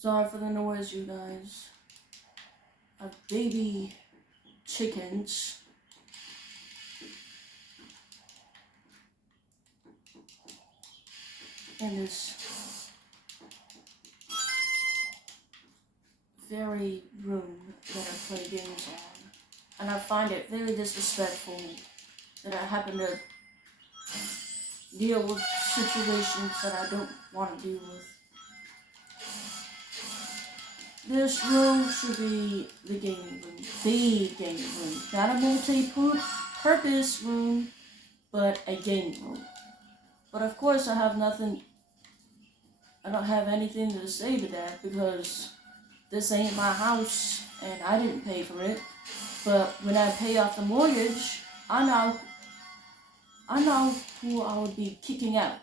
Sorry for the noise, you guys. I have baby chickens. In this very room that I play games on. And I find it very disrespectful that I happen to deal with situations that I don't want to deal with. This room should be the gaming room. The gaming room. Not a multi-purpose room, but a gaming room. But of course I don't have anything to say to that because this ain't my house and I didn't pay for it. But when I pay off the mortgage, I know who I would be kicking out.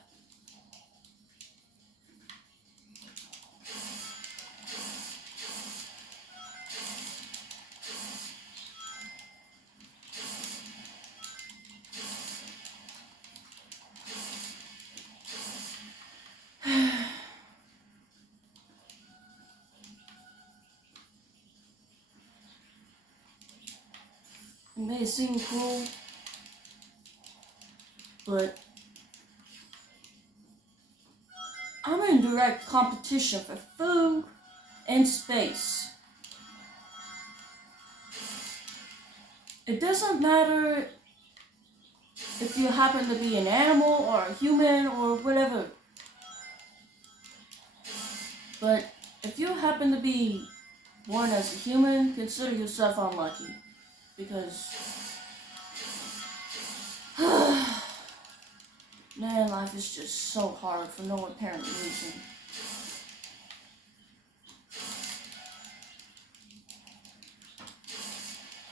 It may seem cruel, but I'm in direct competition for food and space. It doesn't matter if you happen to be an animal or a human or whatever. But if you happen to be born as a human, consider yourself unlucky. Because, man, life is just so hard for no apparent reason.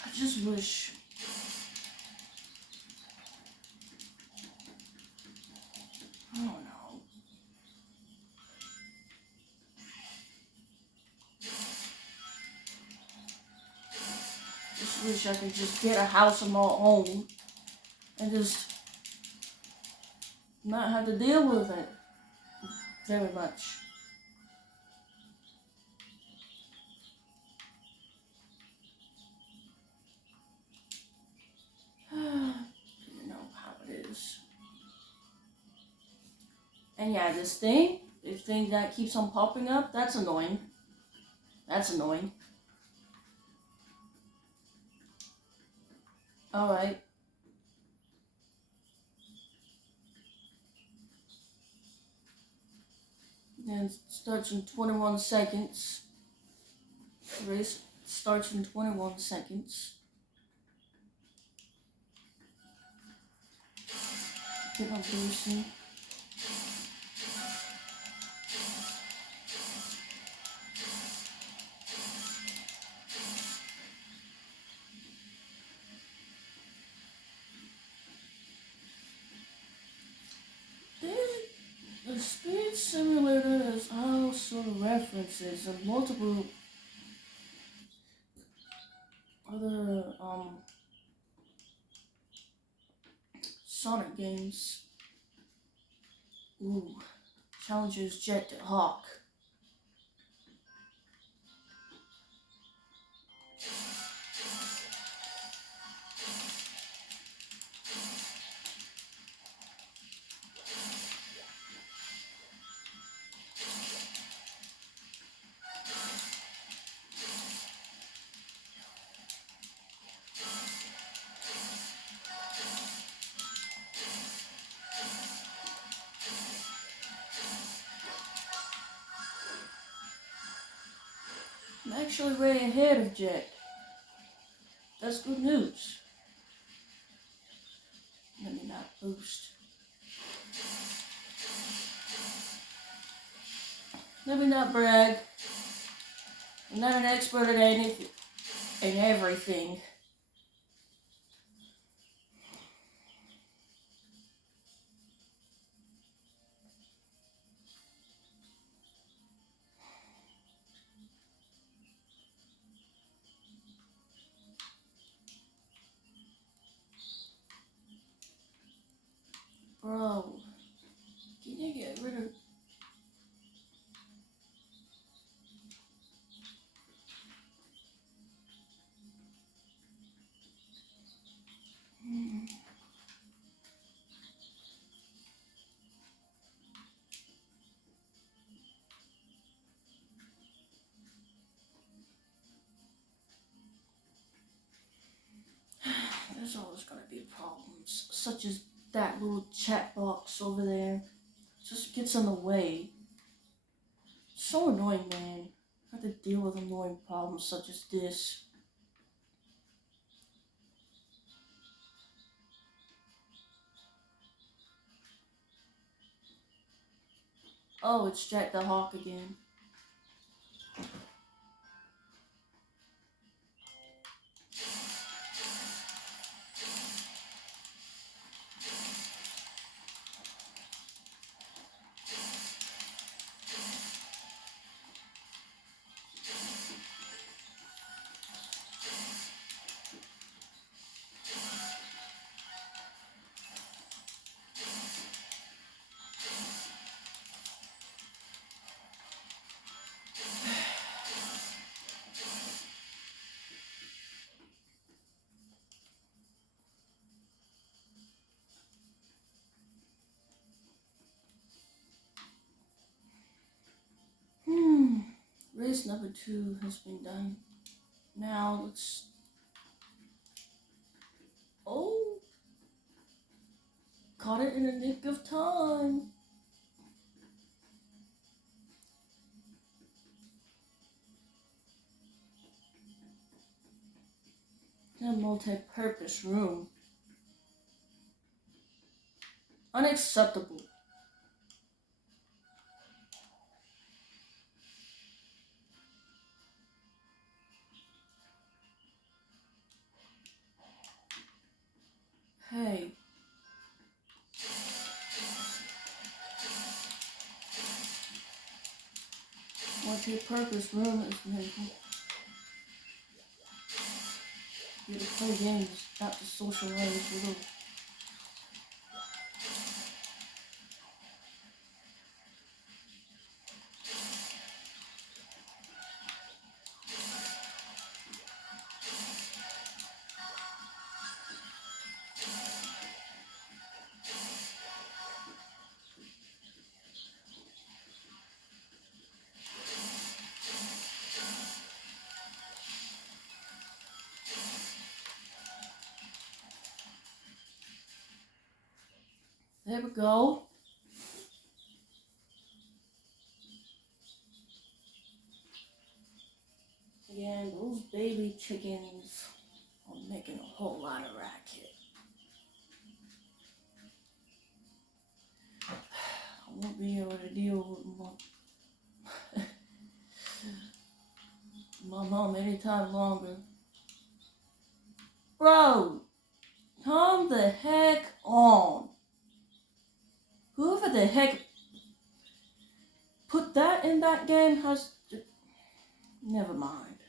I just wish I don't know. Just wish I could just get a house of my own and just not have to deal with it very much. You know how it is. And yeah, this thing that keeps on popping up, that's annoying. That's annoying. Alright. And it starts in 21 seconds. The race starts in 21 seconds. Keep on boosting. The Speed Simulator has all sort of references of multiple other Sonic games. Ooh, challenges Jet to Hawk. I'm actually way ahead of Jet. That's good news. Let me not boost. Let me not brag. I'm not an expert at anything and everything. Bro, can you get rid of... there's always gonna be problems, such as that little chat box over there. Just gets in the way. So annoying, man. I have to deal with annoying problems such as this. Oh, it's Jack the Hawk again. Race number 2 has been done. Now let's. Oh! Caught it in the nick of time. A multi-purpose room. Unacceptable. Hey. Multi-purpose room is made here to play games, not to socialize with. There we go. Again, those baby chickens are making a whole lot of racket. I won't be able to deal with my mom anytime longer. Bro, come the heck on. Whoever the heck put that in that game has... Never mind.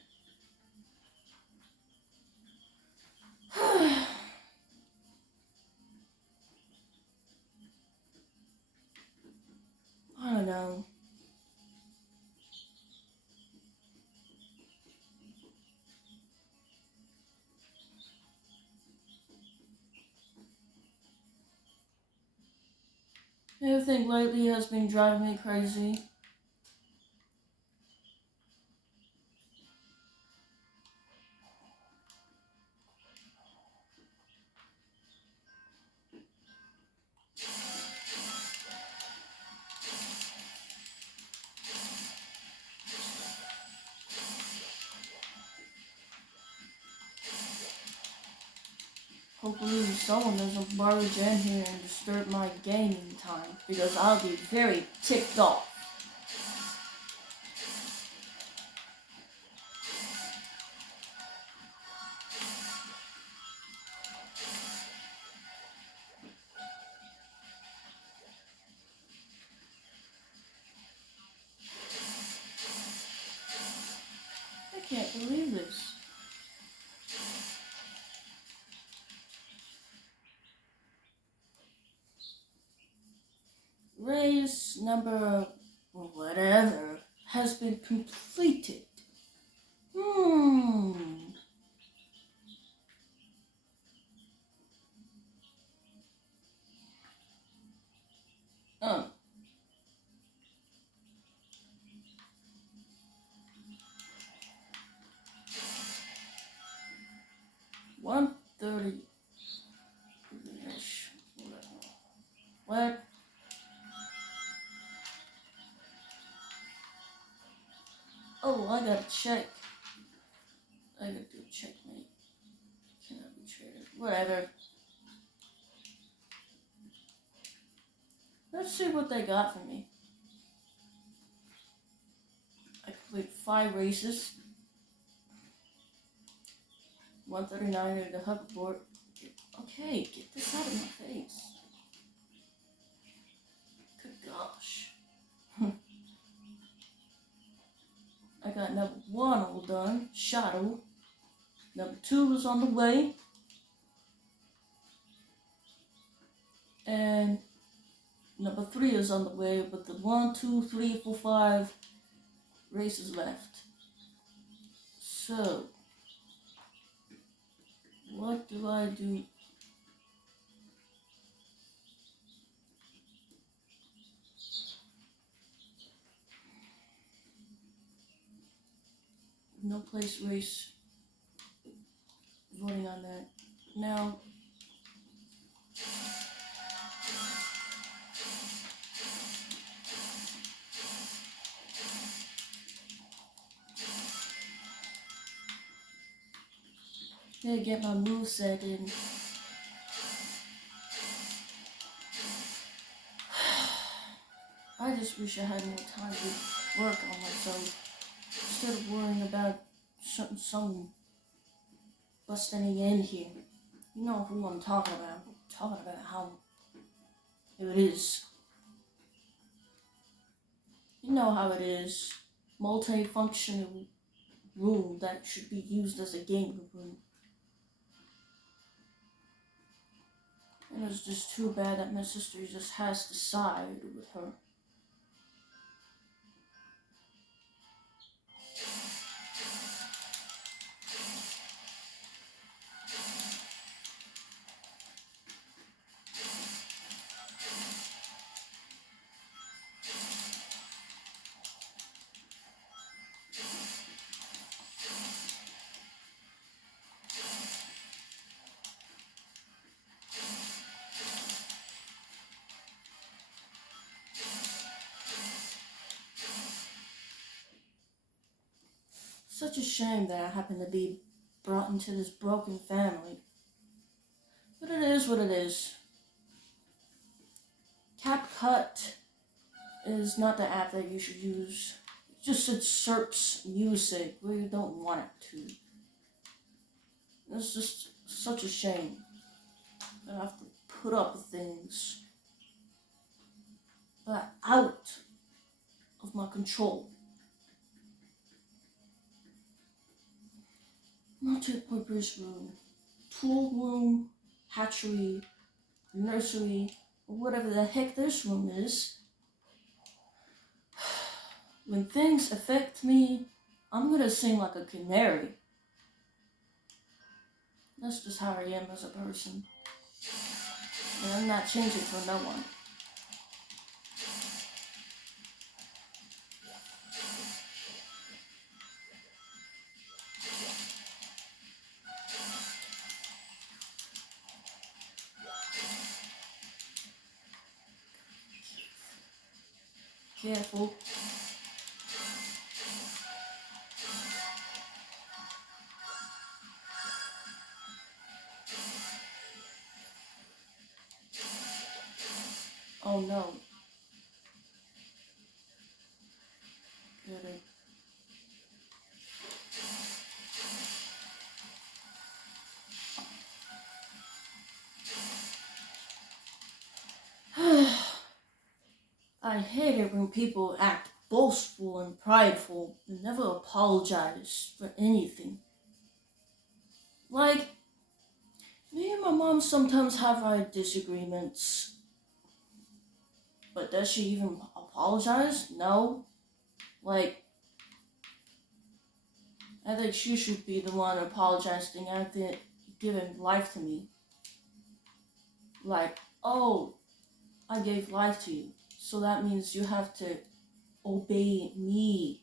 I don't know. Everything lately has been driving me crazy. Hopefully someone doesn't barge in here and disturb my gaming time, because I'll be very ticked off. I can't believe this. Race number whatever has been completed. Hmm. Um. 130. Oh, I gotta check. I gotta do a checkmate. Cannot be traded. Whatever. Let's see what they got for me. I completed 5 races. 139 at the hoverboard. Okay, get this out of my face. Good gosh. I got number 1 all done. Shadow. Number 2 is on the way. And number 3 is on the way, but the 1, 2, 3, 4, 5 races left. So, what do I do? No place race. Voting on that. Now, gotta get my moveset in. I just wish I had more time to work on myself instead of worrying about some busting in here. You know who I'm talking about. I'm talking about how it is. You know how it is. Multifunctional room that should be used as a gaming room. And it's just too bad that my sister just has to side with her. Such a shame that I happen to be brought into this broken family. But it is what it is. CapCut is not the app that you should use. It just inserts music where you don't want it to. It's just such a shame that I have to put up with things that are out of my control. Multi-purpose room, tool room, hatchery, nursery, or whatever the heck this room is. When things affect me, I'm gonna sing like a canary. That's just how I am as a person. And I'm not changing for no one. Careful. Oh no. Good. I hate it when people act boastful and prideful and never apologize for anything. Like, me and my mom sometimes have our disagreements. But does she even apologize? No. Like, I think she should be the one apologizing after giving life to me. Like, oh, I gave life to you, so that means you have to obey me.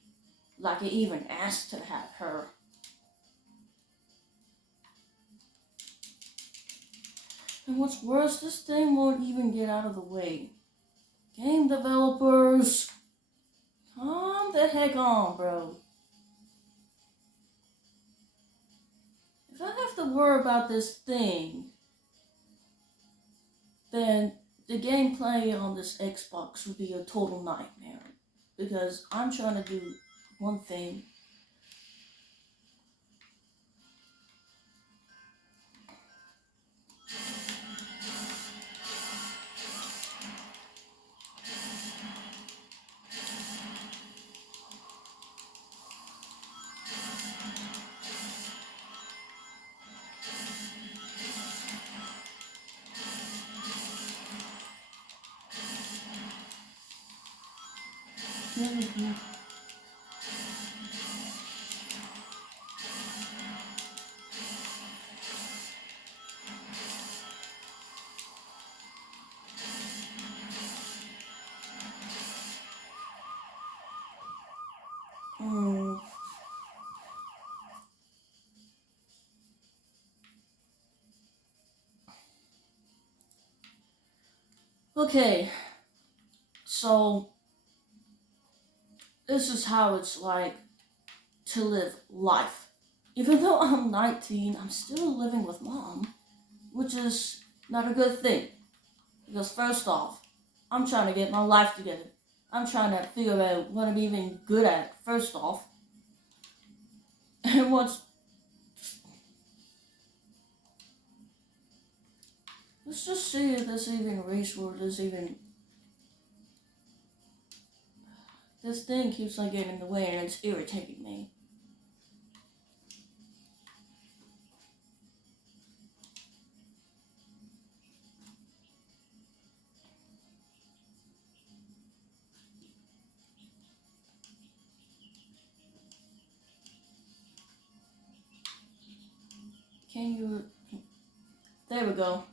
Like I even asked to have her. And what's worse, this thing won't even get out of the way. Game developers, come the heck on, bro. more about this thing, then the gameplay on this Xbox would be a total nightmare. Because I'm trying to do one thing. Hmm. Okay, so this is how it's like to live life. Even though I'm 19, I'm still living with mom, which is not a good thing. Because first off, I'm trying to get my life together. I'm trying to figure out what I'm even good at, first off. And what's... Let's just see if this even race war, this thing keeps on getting in the way and it's irritating me. Can you... There we go.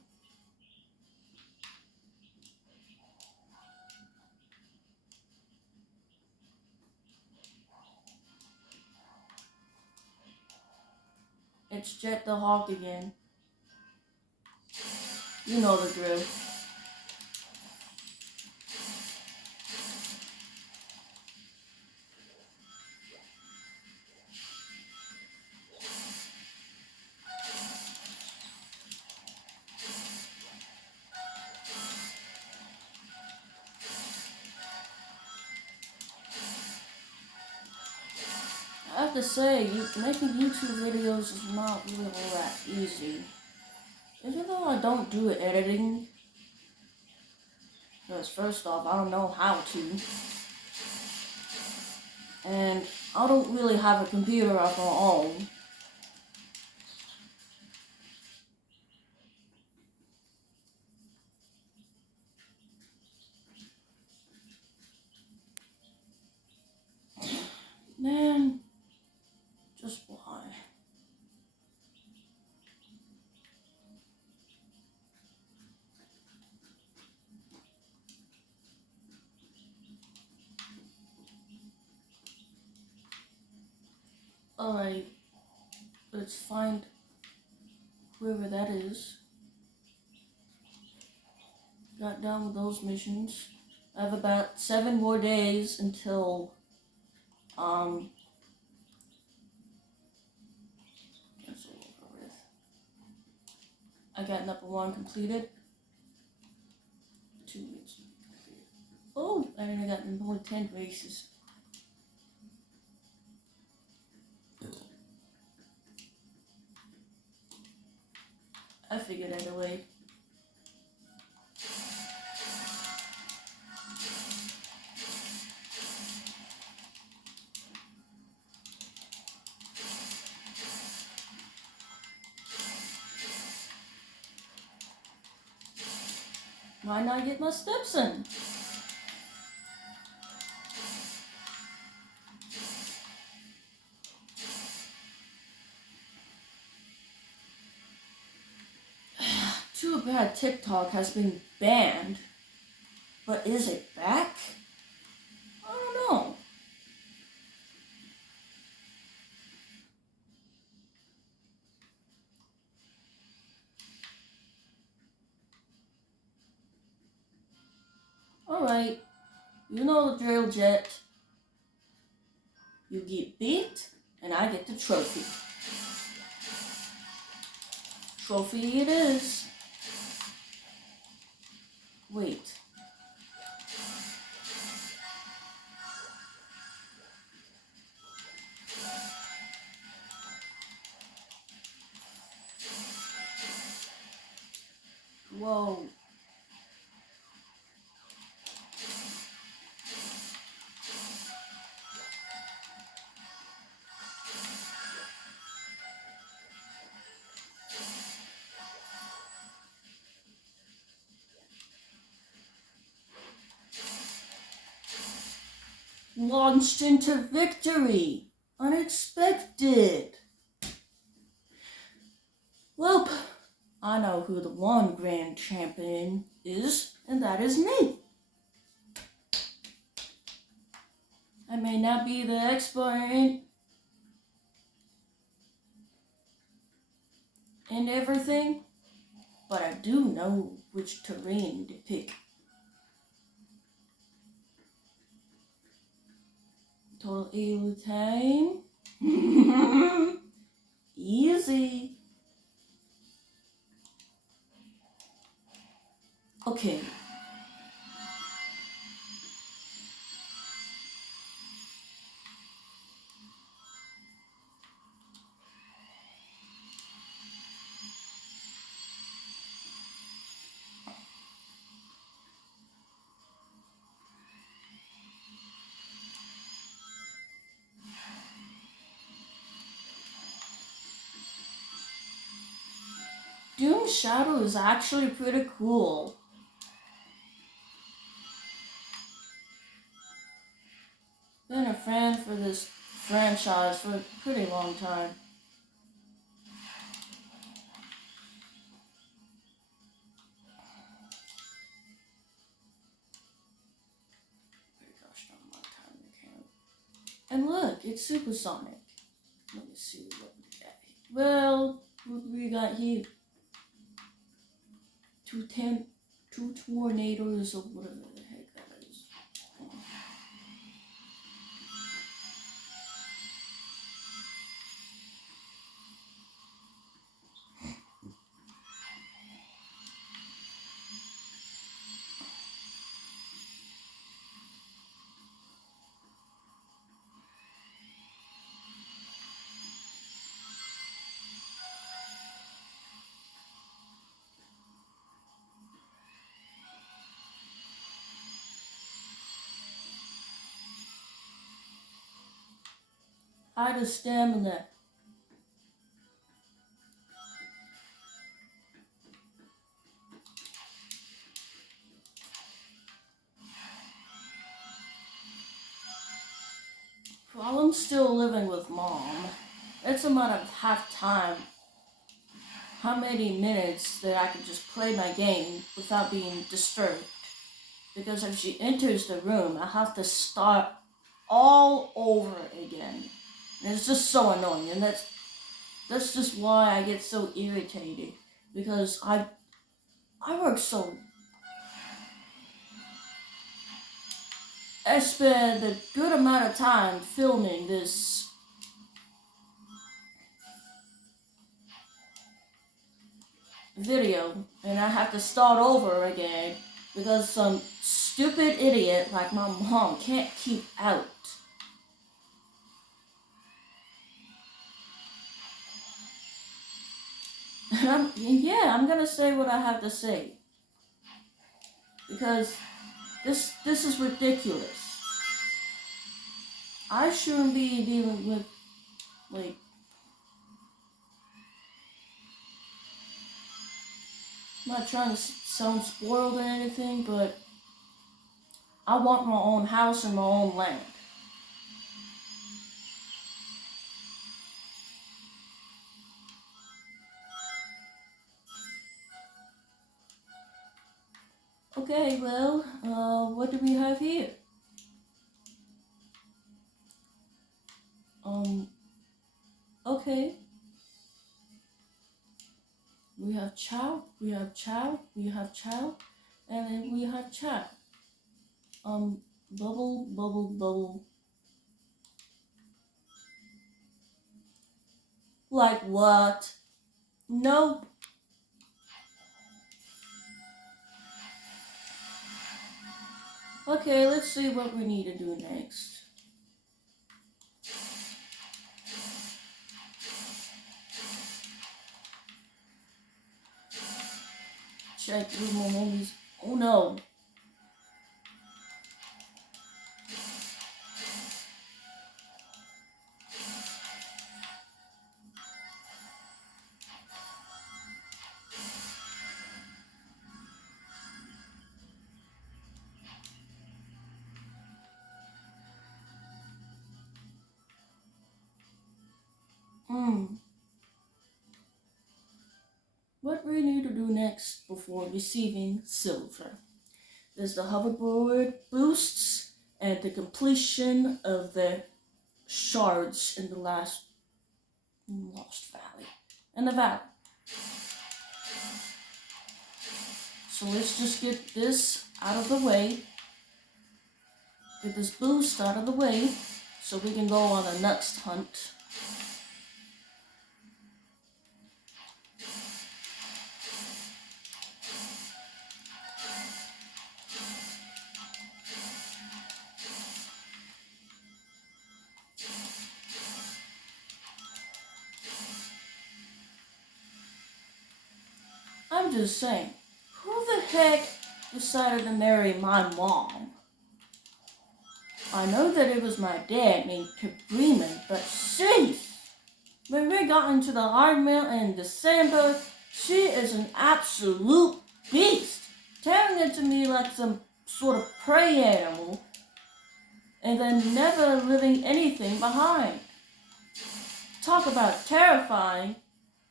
It's Jet the Hawk again. You know the drill. I have to say, making YouTube videos is not really all that easy. Even though I don't do editing, because first off, I don't know how to. And I don't really have a computer of my own. Man, just why? Alright, let's find whoever that is. Got done with those missions. I have about 7 more days until, it's over with. I got number 1 completed. 2 weeks completed. Oh, and I got only 10 races. I figured out a way. Why not get my steps in? Too bad TikTok has been banned. But is it back? I don't know. Alright. You know the drill, Jet. You get beat, and I get the trophy. Trophy it is. Wait. Whoa. Launched into victory. Unexpected. Well, I know who the one grand champion is, and that is me. I may not be the expert in everything, but I do know which terrain to pick. Total able time. Easy. Okay. Doom Shadow is actually pretty cool. Been a fan for this franchise for a pretty long time. And look, it's Supersonic. Let me see what we got here. Well, what we got here? Two tornadoes or whatever the heck that is. I had stamina. While I'm still living with mom, it's a matter of half time. How many minutes that I could just play my game without being disturbed. Because if she enters the room, I have to start all over again. And it's just so annoying, and that's just why I get so irritated. Because I work so... I spend a good amount of time filming this video, and I have to start over again because some stupid idiot like my mom can't keep out. And I'm gonna say what I have to say. Because this is ridiculous. I shouldn't be dealing with, like... I'm not trying to sound spoiled or anything, but I want my own house and my own land. Okay, well, what do we have here? Okay. We have chow, we have chow, we have chow, and then we have chow. Bubble, bubble, bubble. Like what? Nope. Okay, let's see what we need to do next. Check through my movies. Oh no. What we need to do next before receiving silver is the hoverboard boosts and the completion of the shards in the last Lost Valley. And the valley. So let's just get this out of the way. Get this boost out of the way so we can go on a next hunt. I'm just saying, who the heck decided to marry my mom? I know that it was my dad named Bremen, but sheesh! When we got into the argument in December, she is an absolute beast, tearing into me like some sort of prey animal, and then never leaving anything behind. Talk about terrifying.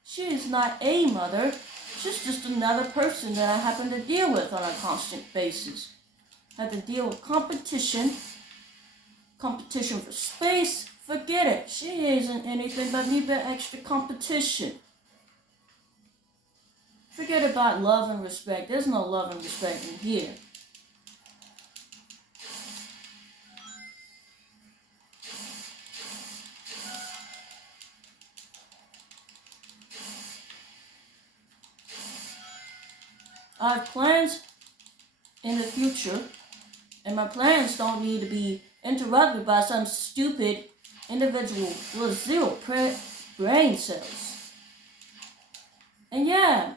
She is not a mother. She's just another person that I happen to deal with on a constant basis. I have to deal with competition for space. Forget it. She isn't anything but me but extra competition. Forget about love and respect. There's no love and respect in here. I have plans in the future, and my plans don't need to be interrupted by some stupid individual with zero brain cells. And yeah,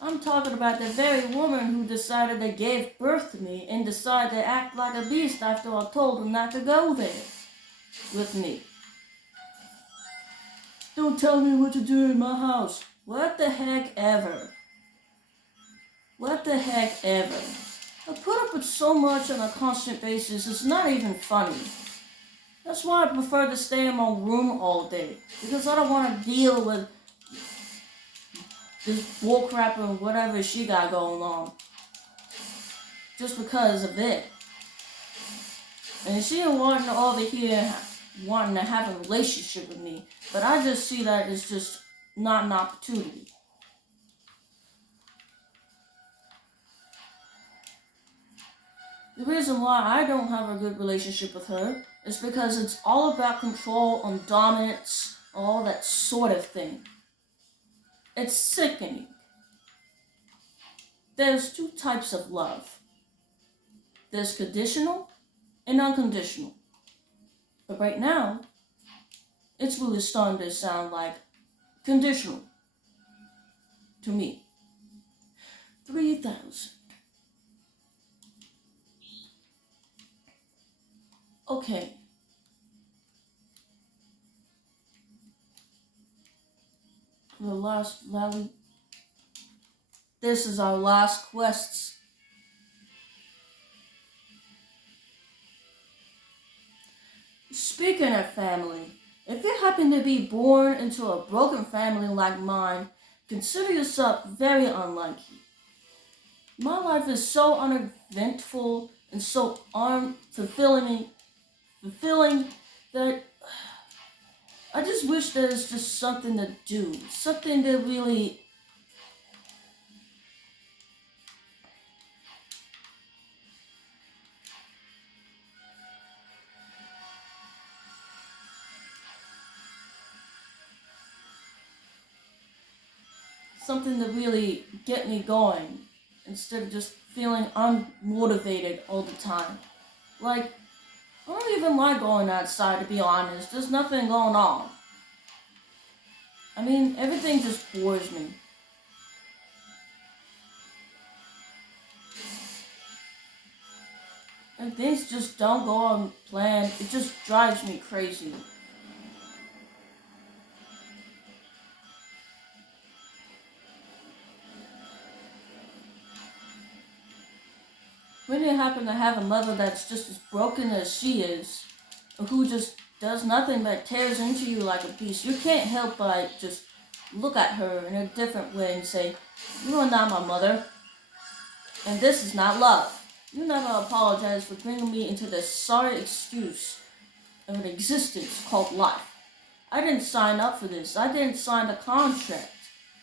I'm talking about the very woman who decided they gave birth to me and decided to act like a beast after I told them not to go there with me. Don't tell me what to do in my house. What the heck ever. What the heck ever. I put up with so much on a constant basis, it's not even funny. That's why I prefer to stay in my room all day, because I don't want to deal with this bullcrap and whatever she got going on. Just because of it. And she wanting over here wanting to have a relationship with me, but I just see that as just not an opportunity. The reason why I don't have a good relationship with her is because it's all about control and dominance, all that sort of thing. It's sickening. There's two types of love. There's conditional and unconditional. But right now, it's really starting to sound like conditional to me. 3,000. Okay. The last valley. This is our last quests. Speaking of family, if you happen to be born into a broken family like mine, consider yourself very unlucky. My life is so uneventful and so fulfilling that I just wish there was just something to do, something to really get me going instead of just feeling unmotivated all the time. Like, I don't even like going outside, to be honest. There's nothing going on. I mean, everything just bores me. And things just don't go on plan. It just drives me crazy. When you happen to have a mother that's just as broken as she is, or who just does nothing but tears into you like a beast, you can't help but just look at her in a different way and say, you are not my mother, and this is not love. You never apologize for bringing me into this sorry excuse of an existence called life. I didn't sign up for this. I didn't sign the contract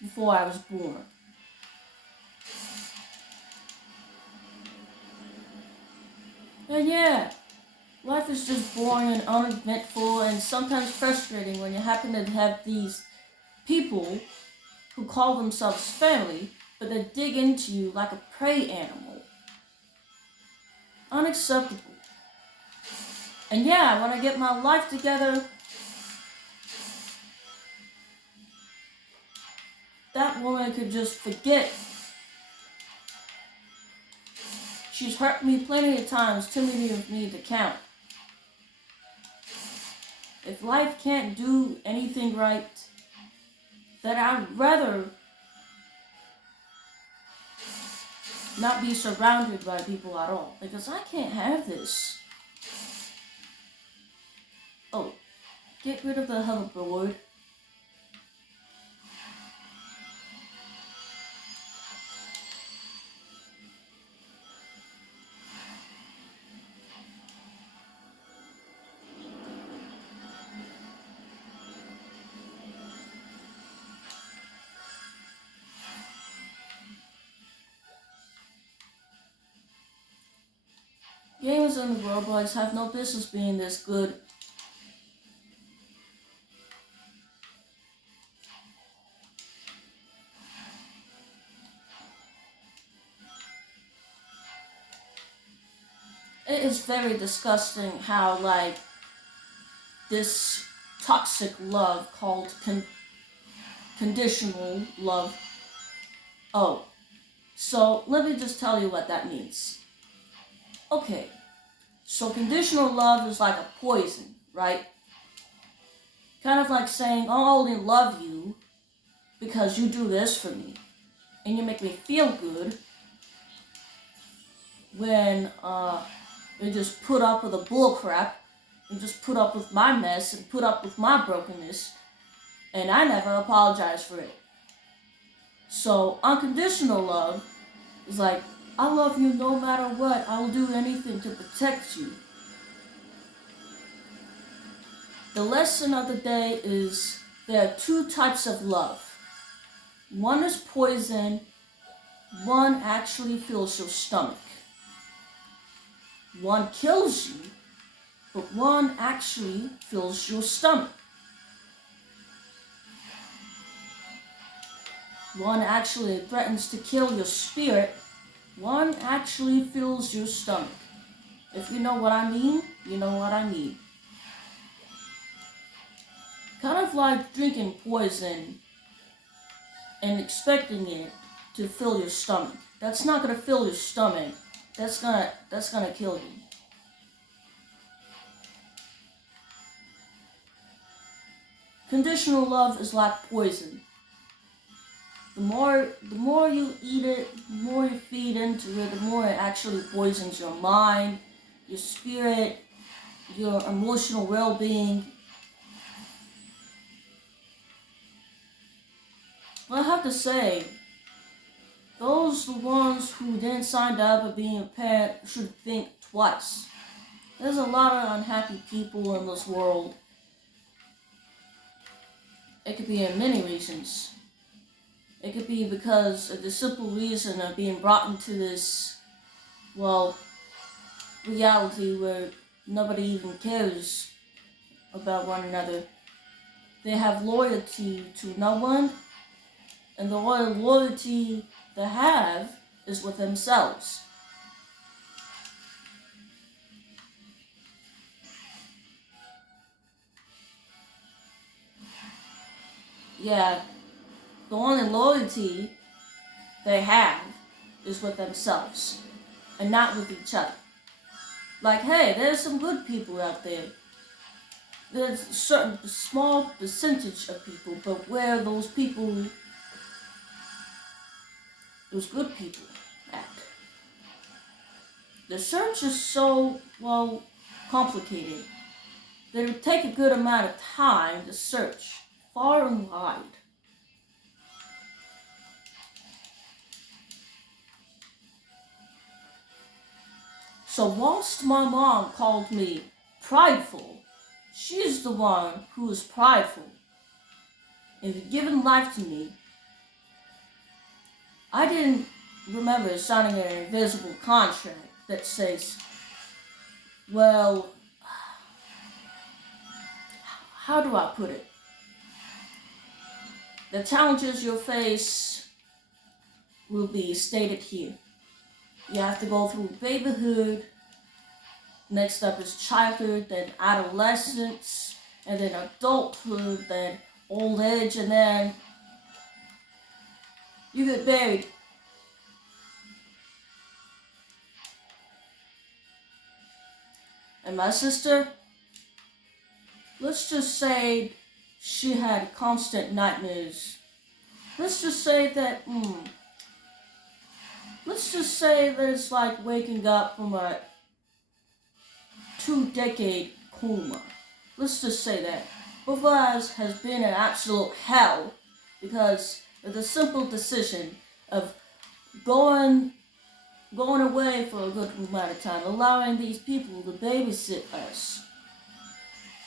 before I was born. And yeah, life is just boring and uneventful and sometimes frustrating when you happen to have these people who call themselves family, but they dig into you like a prey animal. Unacceptable. And yeah, when I get my life together, that woman could just forget. She's hurt me plenty of times, too many of me to count. If life can't do anything right, then I'd rather not be surrounded by people at all, because I can't have this. Oh, get rid of the hoverboard. Games and Roblox have no business being this good. It is very disgusting how, like, this toxic love called conditional love. Oh, so let me just tell you what that means. Okay, so conditional love is like a poison, right? Kind of like saying, I'll only love you because you do this for me. And you make me feel good when you just put up with the bull crap and just put up with my mess and put up with my brokenness, and I never apologize for it. So unconditional love is like, I love you no matter what. I will do anything to protect you. The lesson of the day is there are two types of love. One is poison. One actually fills your stomach. One kills you, but one actually fills your stomach. One actually threatens to kill your spirit. One actually fills your stomach. If you know what I mean, you know what I mean. Kind of like drinking poison and expecting it to fill your stomach. That's not gonna fill your stomach. That's gonna kill you. Conditional love is like poison. The more you eat it, the more you feed into it, the more it actually poisons your mind, your spirit, your emotional well-being. But I have to say, those the ones who didn't sign up for being a parent should think twice. There's a lot of unhappy people in this world. It could be in many reasons. It could be because of the simple reason of being brought into this, well, reality where nobody even cares about one another. They have loyalty to no one, and the only loyalty they have is with themselves. Yeah, the only loyalty they have is with themselves and not with each other. Like, hey, there's some good people out there. There's a certain small percentage of people, but where those people, those good people at? The search is so, well, complicated that it would take a good amount of time to search far and wide. So whilst my mom called me prideful, she's the one who is prideful in giving life to me. I didn't remember signing an invisible contract that says, well, how do I put it? The challenges you face will be stated here. You have to go through babyhood, next up is childhood, then adolescence, and then adulthood, then old age, and then you get buried. And my sister, let's just say she had constant nightmares. Let's just say that, let's just say that it's like waking up from a 2-decade coma. Let's just say that. Both of us has been an absolute hell because of the simple decision of going away for a good amount of time, allowing these people to babysit us.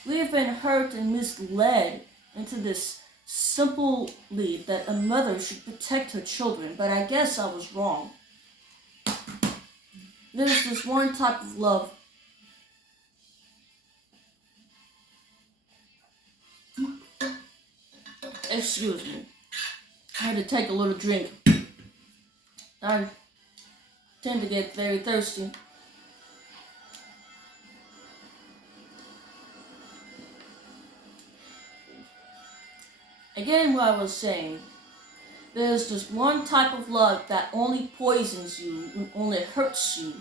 We have been hurt and misled into this simple belief that a mother should protect her children, but I guess I was wrong. There's this one type of love excuse me. I had to take a little drink. I tend to get very thirsty. Again, what I was saying, there's just one type of love that only poisons you and only hurts you,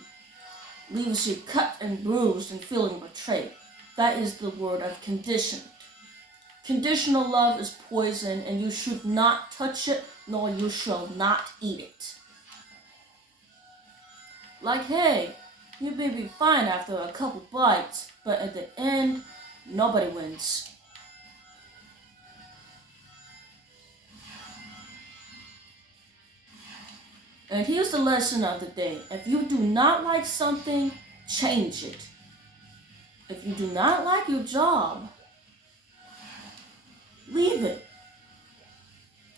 leaves you cut and bruised and feeling betrayed. That is the word of conditioned. Conditional love is poison and you should not touch it, nor you shall not eat it. Like, hey, you may be fine after a couple bites, but at the end, nobody wins. And here's the lesson of the day. If you do not like something, change it. If you do not like your job, leave it.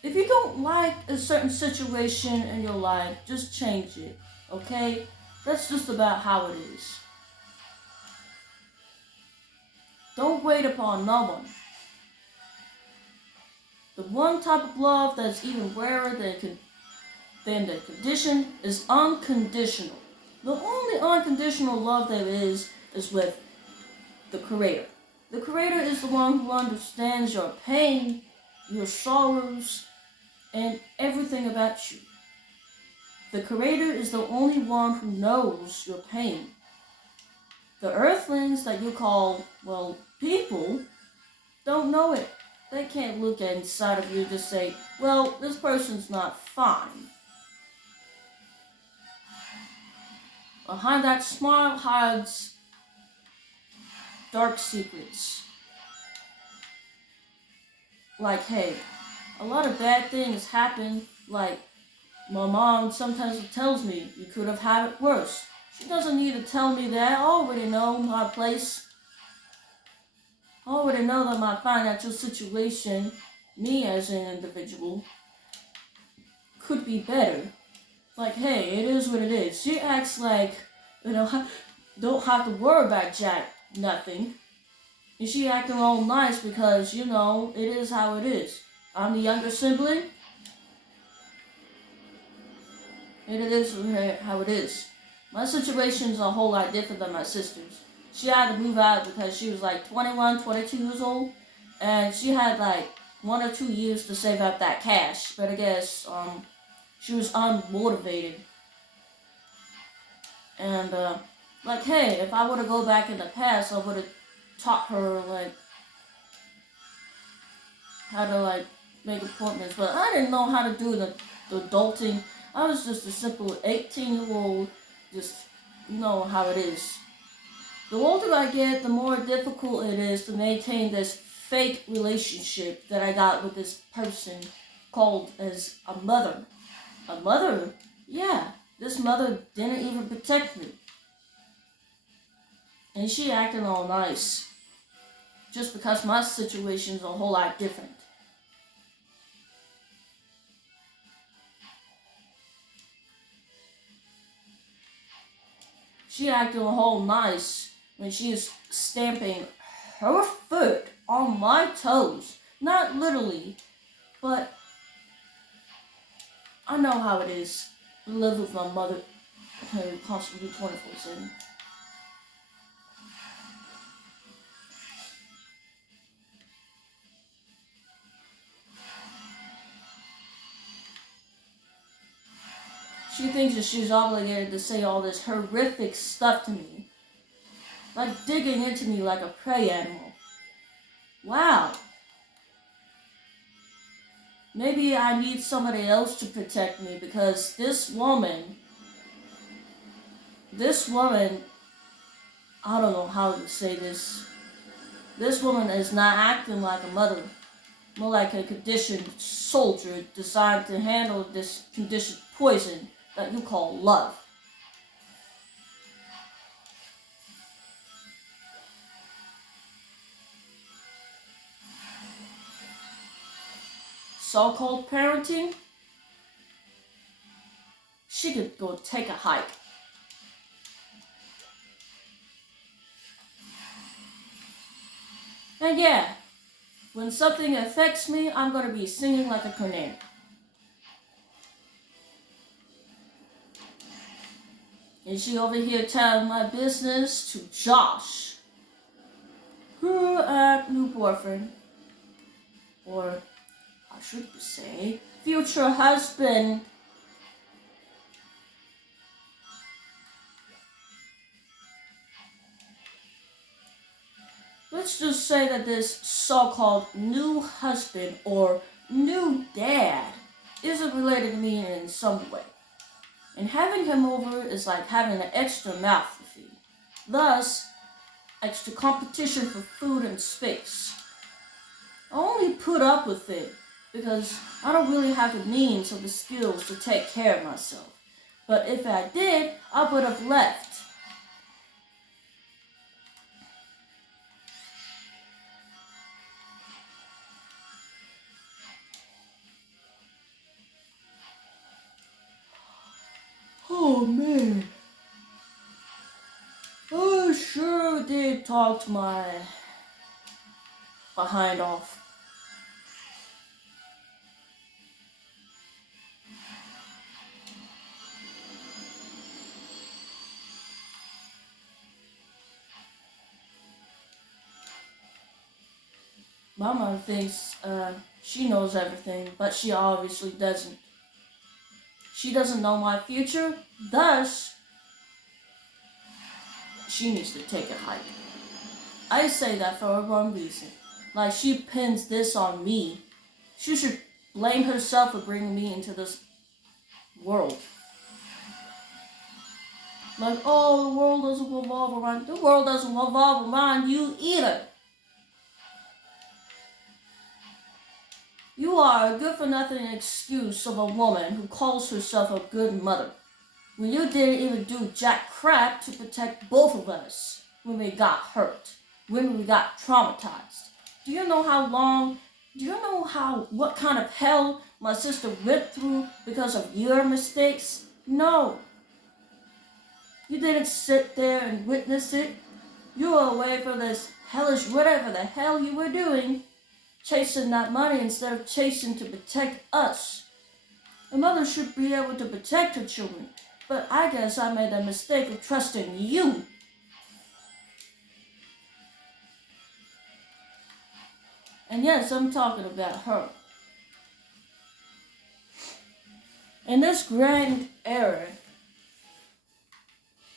If you don't like a certain situation in your life, just change it, okay? That's just about how it is. Don't wait upon no one. The one type of love that's even rarer than the condition is unconditional. The only unconditional love there is with the Creator. The Creator is the one who understands your pain, your sorrows, and everything about you. The Creator is the only one who knows your pain. The earthlings that you call, well, people, don't know it. They can't look inside of you and just say, well, this person's not fine. Behind that smile hides dark secrets. Like, hey, a lot of bad things happen. Like, my mom sometimes tells me, you could have had it worse. She doesn't need to tell me that. I already know my place. I already know that my financial situation, me as an individual, could be better. Like, hey, it is what it is. She acts like, don't have to worry about Jack nothing. And she acting all nice because, it is how it is. I'm the younger sibling. It is how it is. My situation is a whole lot different than my sister's. She had to move out because she was like 21, 22 years old, and she had like 1 or 2 years to save up that cash. But I guess she was unmotivated, and like, hey, if I were to go back in the past, I would have taught her like how to like make appointments. But I didn't know how to do the adulting. I was just a simple 18-year-old, just you know how it is. The older I get, the more difficult it is to maintain this fake relationship that I got with this person called as a mother. A mother? Yeah, this mother didn't even protect me. And she acting all nice. Just because my situation's a whole lot different. She acting all nice when she is stamping her foot on my toes. Not literally, but I know how it is to live with my mother constantly 24/7. She thinks that she's obligated to say all this horrific stuff to me, like digging into me like a prey animal. Wow. Maybe I need somebody else to protect me because this woman, I don't know how to say this. This woman is not acting like a mother, more like a conditioned soldier designed to handle this conditioned poison that you call love. So-called parenting? She could go take a hike. And yeah, when something affects me, I'm gonna be singing like a canary. And she over here telling my business to Josh, her new boyfriend, or I should say, future husband. Let's just say that this so-called new husband or new dad isn't related to me in some way. And having him over is like having an extra mouth to feed. Thus, extra competition for food and space. I only put up with it because I don't really have the means or the skills to take care of myself. But if I did, I would have left. Oh man. I sure did talk to my behind off. Mama thinks she knows everything, but she obviously doesn't. She doesn't know my future, thus, she needs to take a hike. I say that for a wrong reason. Like, she pins this on me. She should blame herself for bringing me into this world. Like, oh, the world doesn't revolve around. The world doesn't revolve around you either. You are a good-for-nothing excuse of a woman who calls herself a good mother, when you didn't even do jack crap to protect both of us when we got hurt, when we got traumatized. Do you know what kind of hell my sister went through because of your mistakes? No. You didn't sit there and witness it. You were away from this hellish whatever the hell you were doing, chasing that money instead of chasing to protect us A mother should be able to protect her children, but I guess I made the mistake of trusting you. And yes, I'm talking about her. In this grand era,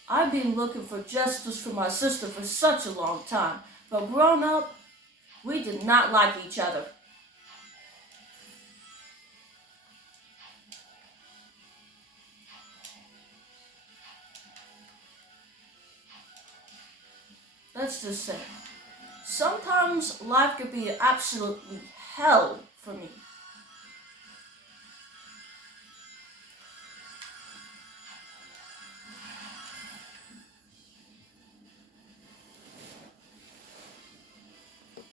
I've been looking for justice for my sister for such a long time, but growing up, we did not like each other. Let's just say, sometimes life could be absolutely hell for me.